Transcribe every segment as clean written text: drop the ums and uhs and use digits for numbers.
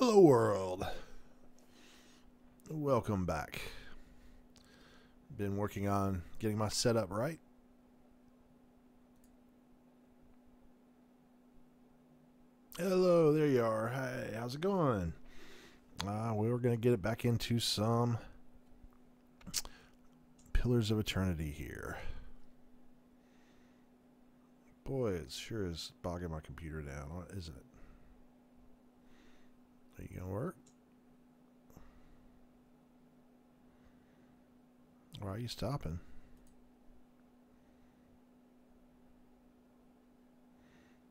Hello world. Welcome back. Been working on getting my setup right. Hello, there you are. Hey, how's it going? We were going to get it back into some Pillars of Eternity here. Boy, it sure is bogging my computer down, isn't it? Are you going to work? Why are you stopping?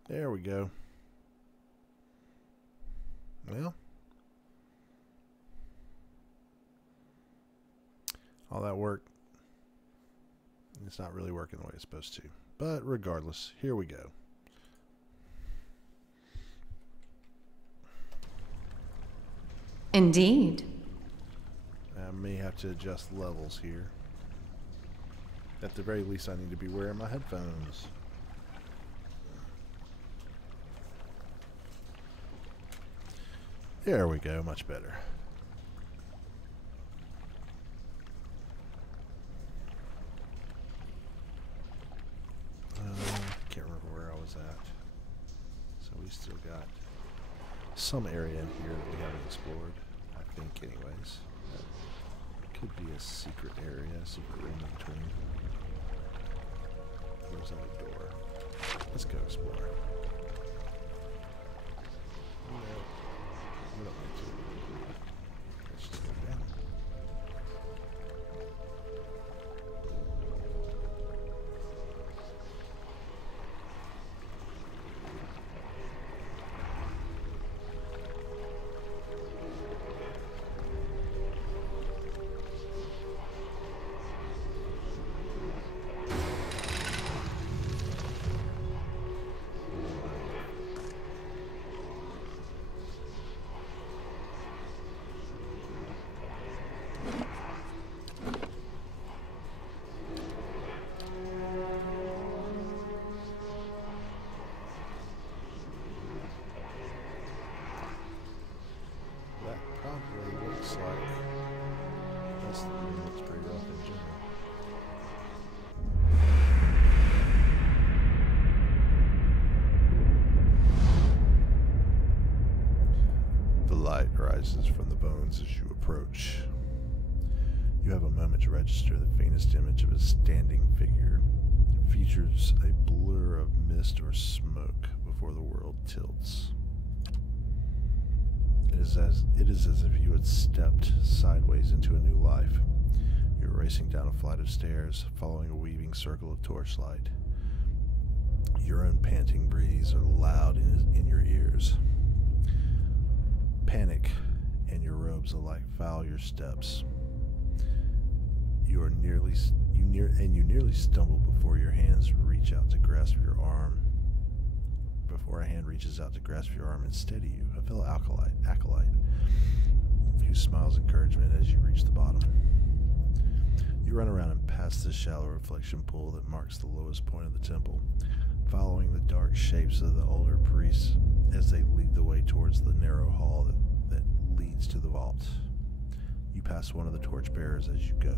There we go. Well, all that work, it's not really working the way it's supposed to. But regardless, here we go. Indeed. I may have to adjust levels here. At the very least, I need to be wearing my headphones. There we go, much better. Can't remember where I was at. So we still got some area in here that we haven't explored, I think anyways. Could be a secret area, a secret room in between. There's that door. Let's go explore. No, we don't need to. Let's just go down. Looks pretty rough in general. The light rises from the bones as you approach. You have a moment to register the faintest image of a standing figure. It features a blur of mist or smoke before the world tilts. It is as if you had stepped sideways into a new life. You're racing down a flight of stairs, following a weaving circle of torchlight. Your own panting breaths are loud in your ears. Panic and your robes alike foul your steps. You nearly stumble before your hands reach out to grasp your arm. Before a hand reaches out to grasp your arm and steady you, a fellow acolyte, who smiles encouragement as you reach the bottom. You run around and past the shallow reflection pool that marks the lowest point of the temple, following the dark shapes of the older priests as they lead the way towards the narrow hall that leads to the vault. You pass one of the torchbearers as you go.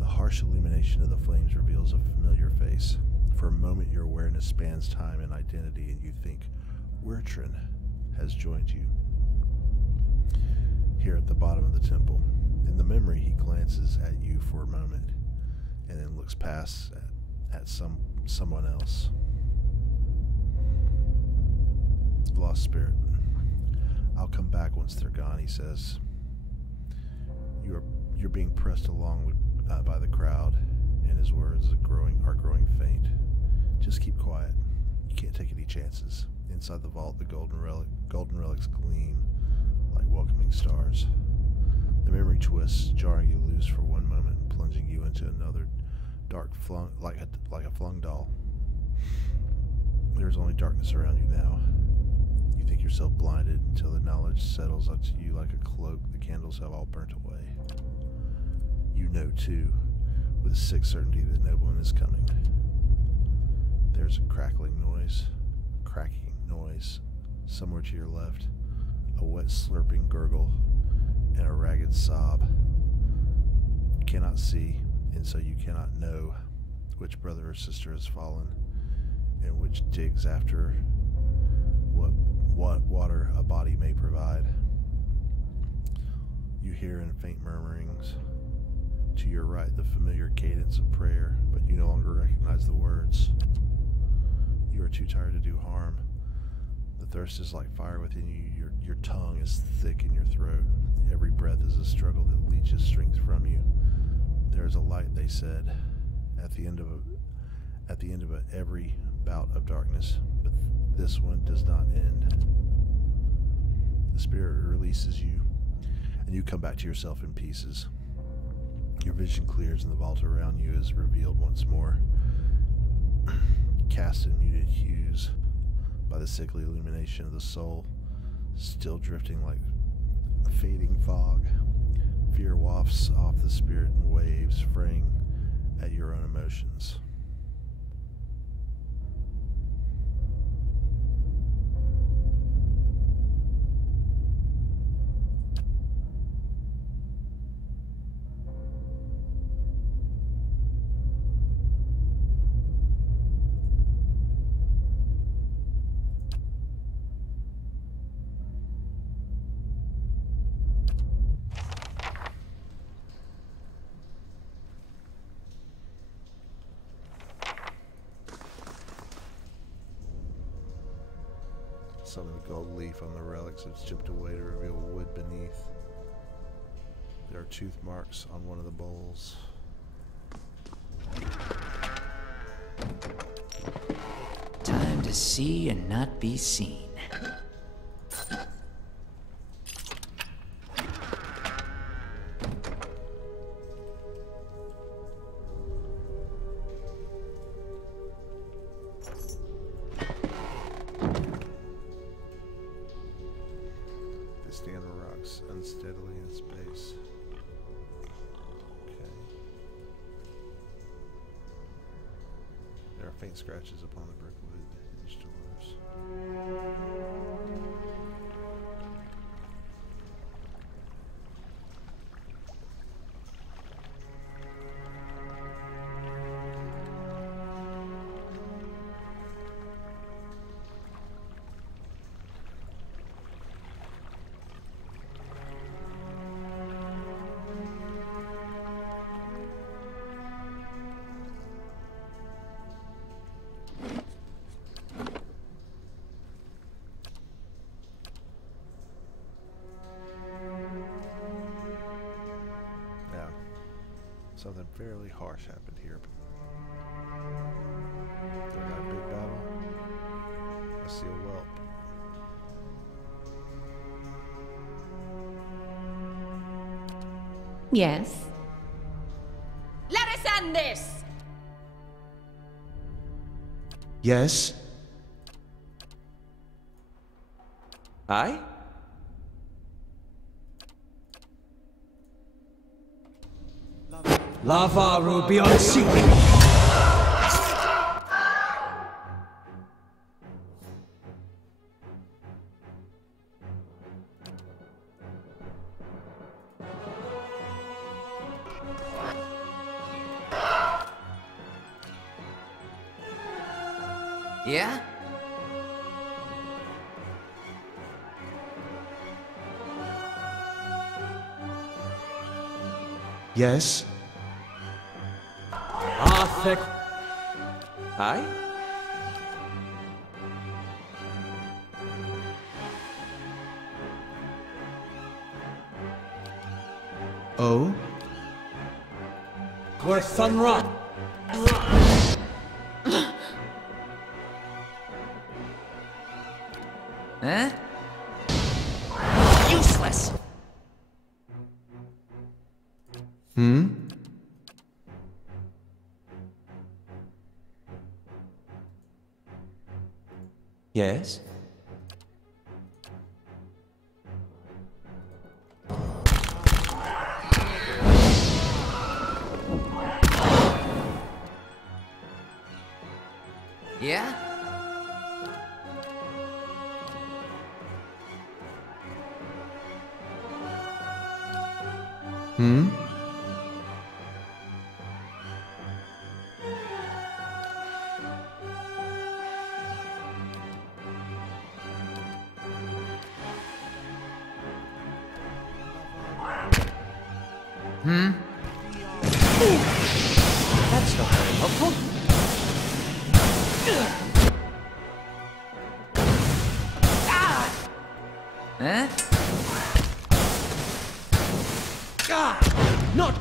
The harsh illumination of the flames reveals a familiar face. For a moment, your awareness spans time and identity, and you think Wertrin has joined you. Here at the bottom of the temple, in the memory, he glances at you for a moment, and then looks past at someone else. Lost spirit. I'll come back once they're gone, he says. You're being pressed along by the crowd, and his words are growing faint. Just keep quiet. You can't take any chances. Inside the vault, the golden relics gleam like welcoming stars. The memory twists, jarring you loose for one moment and plunging you into another dark like a flung doll. There's only darkness around you now. You think yourself blinded until the knowledge settles onto you like a cloak. The candles have all burnt away. You know, too, with a sick certainty that no one is coming. There's a cracking noise somewhere to your left. a wet slurping gurgle, and a ragged sob. You cannot see, and so you cannot know which brother or sister has fallen, and which digs after what water a body may provide. You hear in faint murmurings to your right the familiar cadence of prayer, but you no longer recognize the words. You are too tired to do harm. The thirst is like fire within you. Your tongue is thick in your throat. Every breath is a struggle that leaches strength from you. There is a light, they said, at the end of every bout of darkness, but this one does not end. The spirit releases you, and you come back to yourself in pieces. Your vision clears, and the vault around you is revealed once more, cast in muted hues by the sickly illumination of the soul, still drifting like a fading fog. Fear wafts off the spirit in waves, fraying at your own emotions. Some of the gold leaf on the relics have chipped away to reveal wood beneath. There are tooth marks on one of the bowls. Time to see and not be seen. Stand rocks unsteadily in space. Okay. There are faint scratches upon the brick wood hinge doors. Something fairly harsh happened here. We got a big battle. I see a whelp. Yes. Laresandes! Yes? Aye? Lavaru beyond seeking! Yeah? Yes? Arthur. Aye? Oh? Where's Sunra? Huh? Useless! Hmm? Yes? Yeah? Hmm? Hmm? That's not very helpful. Huh? Not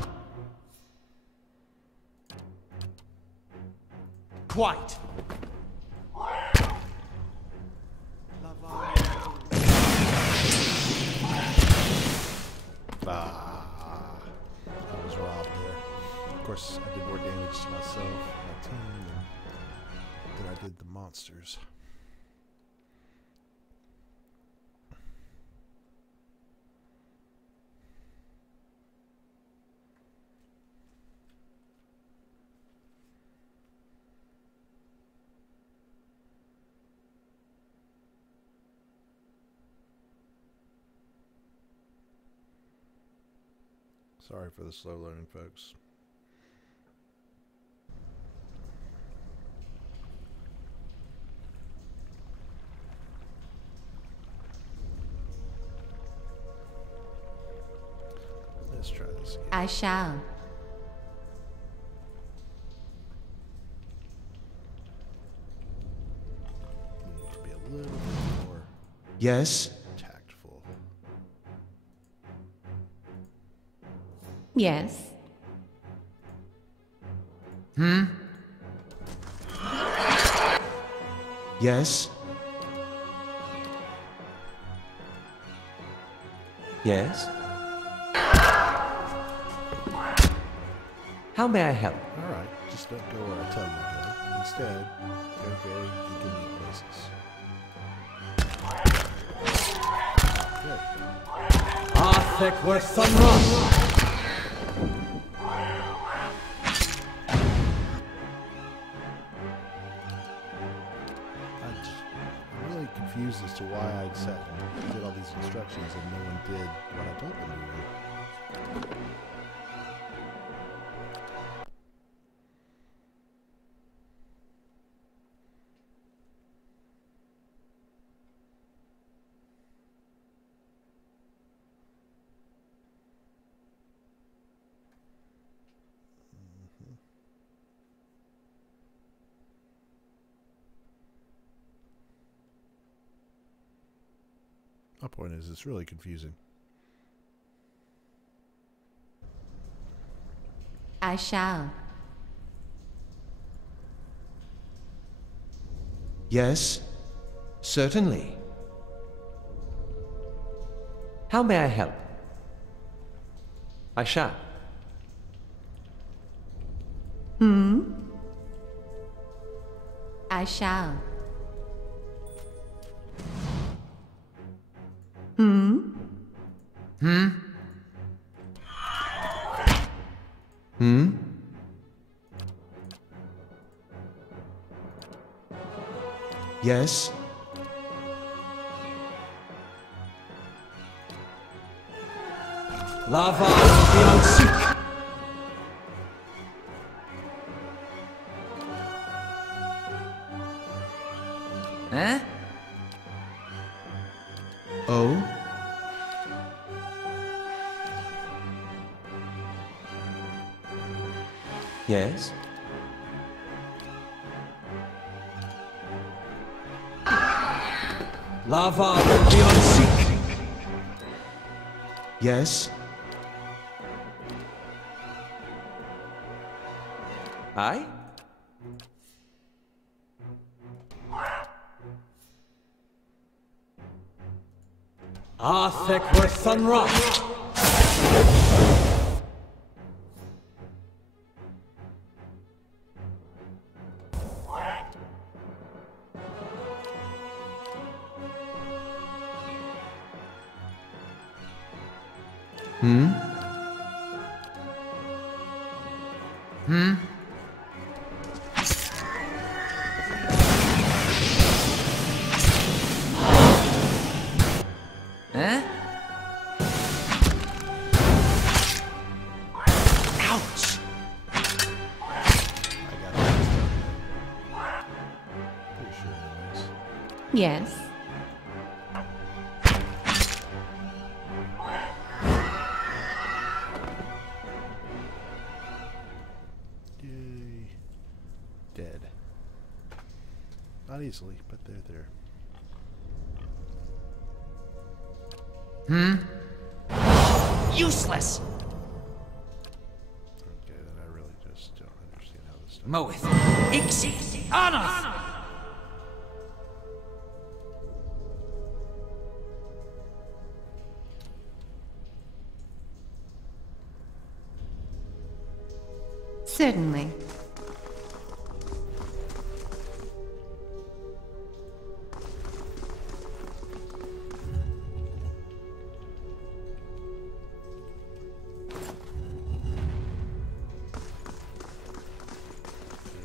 quite. I was robbed there. Of course, I did more damage to myself and my team than I did the monsters. Sorry for the slow loading, folks. Let's try this again. I shall. We need to be a little bit more Yes? tactful. Yes. Hmm? Yes? Yes? How may I help? All right, just don't go where I tell you to go. Instead, go very inconvenient places. Good. Arthek were Sunrun! I'm really confused as to why I sat and did all these instructions and no one did what I told them to do. My point is, it's really confusing. I shall. Yes? Certainly. How may I help? I shall. I shall. Hmm? Yes? Lava beyond seek! Huh? Oh? Yes? Lava beyond seek! Yes? Aye? Arthek were Sunrun! Hmm? Hmm? Huh? Yes. Yay. Dead. Not easily, but they're there. Useless! Okay, then I really just don't understand how this stuff. Moeth. Ixi. Anos! Certainly. Okay,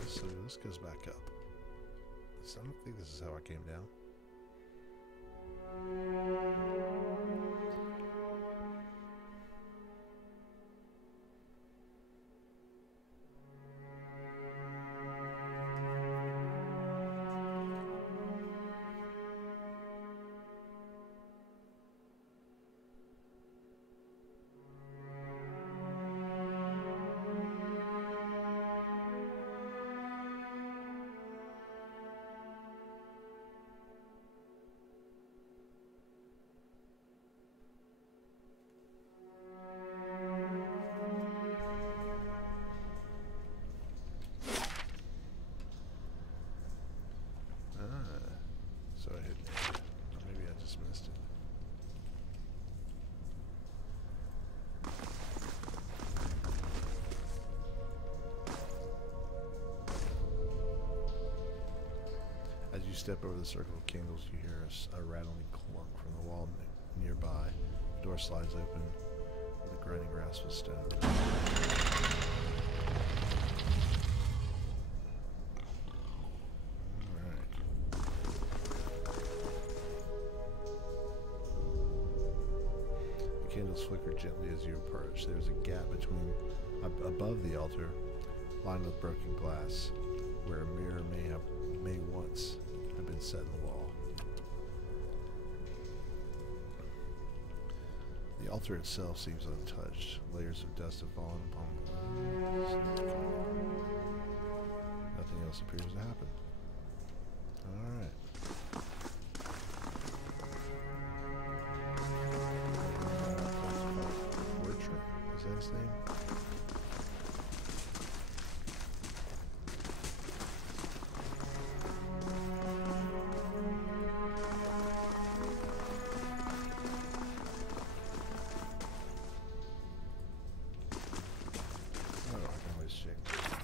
so this goes back up. So I don't think this is how I came down. So I hit, or maybe I just missed it. As you step over the circle of candles, you hear a rattling clunk from the wall nearby. The door slides open with a grinding rasp of stone. Candles flicker gently as you approach. There's a gap between above the altar, lined with broken glass, where a mirror may once have been set in the wall. The altar itself seems untouched. Layers of dust have fallen upon it. Nothing else appears to happen. All right. Is that his name? Oh, I can always check this now.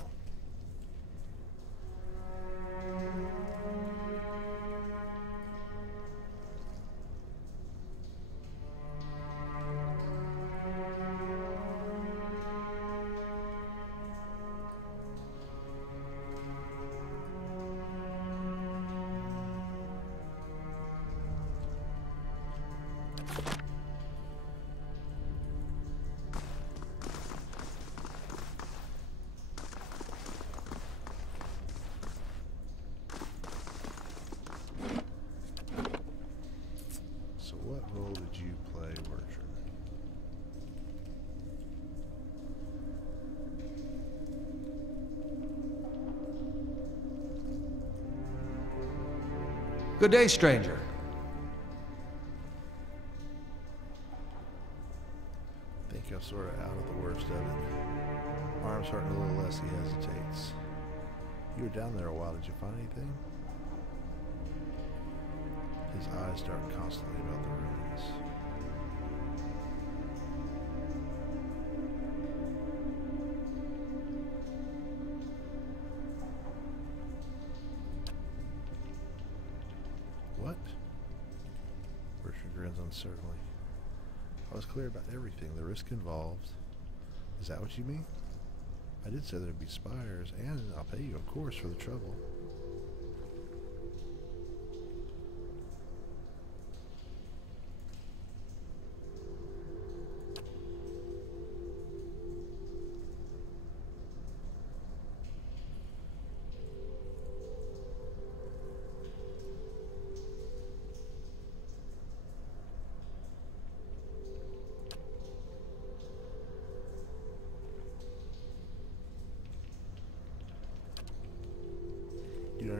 So what role did you play, Wertrin? Good day, stranger. I think I'm sort of out of the worst of it. Arm's hurting a little less, he hesitates. You were down there a while, did you find anything? His eyes dart constantly about the ruins. What? Bertrand grins uncertainly. I was clear about everything, the risk involved. Is that what you mean? I did say there'd be spires, and I'll pay you, of course, for the trouble.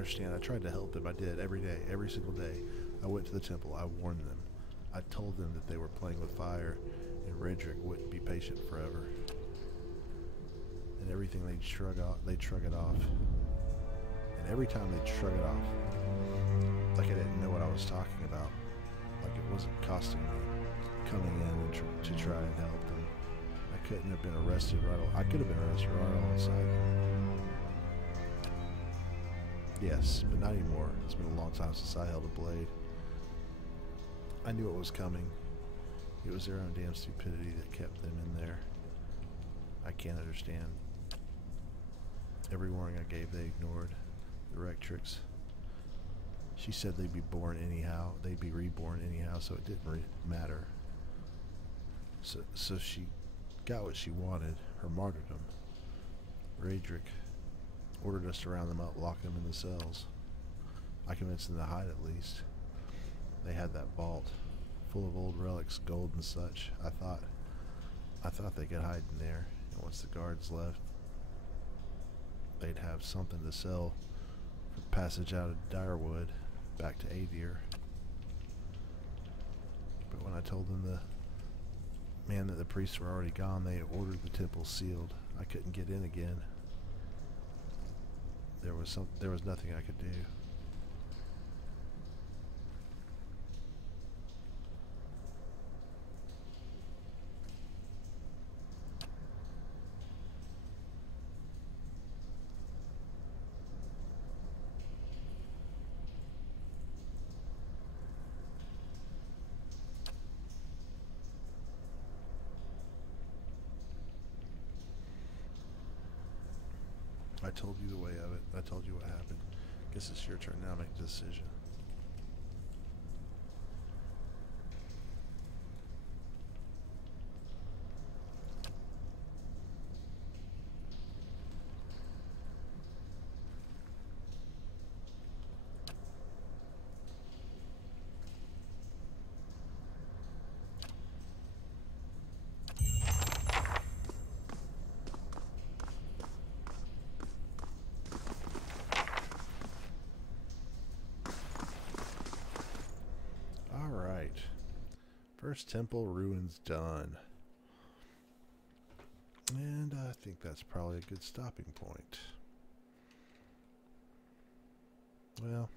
understand. I tried to help them. I did every day, every single day. I went to the temple. I warned them. I told them that they were playing with fire, and Redrick wouldn't be patient forever. And everything they'd shrug it off. And every time they'd shrug it off, like I didn't know what I was talking about, like it wasn't costing me coming in and to try and help them. I couldn't have been arrested I could have been arrested right alongside them. Yes, but not anymore. It's been a long time since I held a blade. I knew it was coming. It was their own damn stupidity that kept them in there. I can't understand. Every warning I gave, they ignored. The Rectrix. She said they'd be born anyhow. They'd be reborn anyhow, so it didn't matter. So she got what she wanted, her martyrdom. Redrick ordered us to round them up, lock them in the cells. I convinced them to hide at least. They had that vault full of old relics, gold and such. I thought they could hide in there, and once the guards left, they'd have something to sell for passage out of Direwood back to Adir. But when I told them that the priests were already gone, they ordered the temple sealed. I couldn't get in again. There was nothing I could do. I told you the way of it. I told you what happened. Guess it's your turn now to make a decision. First temple ruins done. And I think that's probably a good stopping point. Well,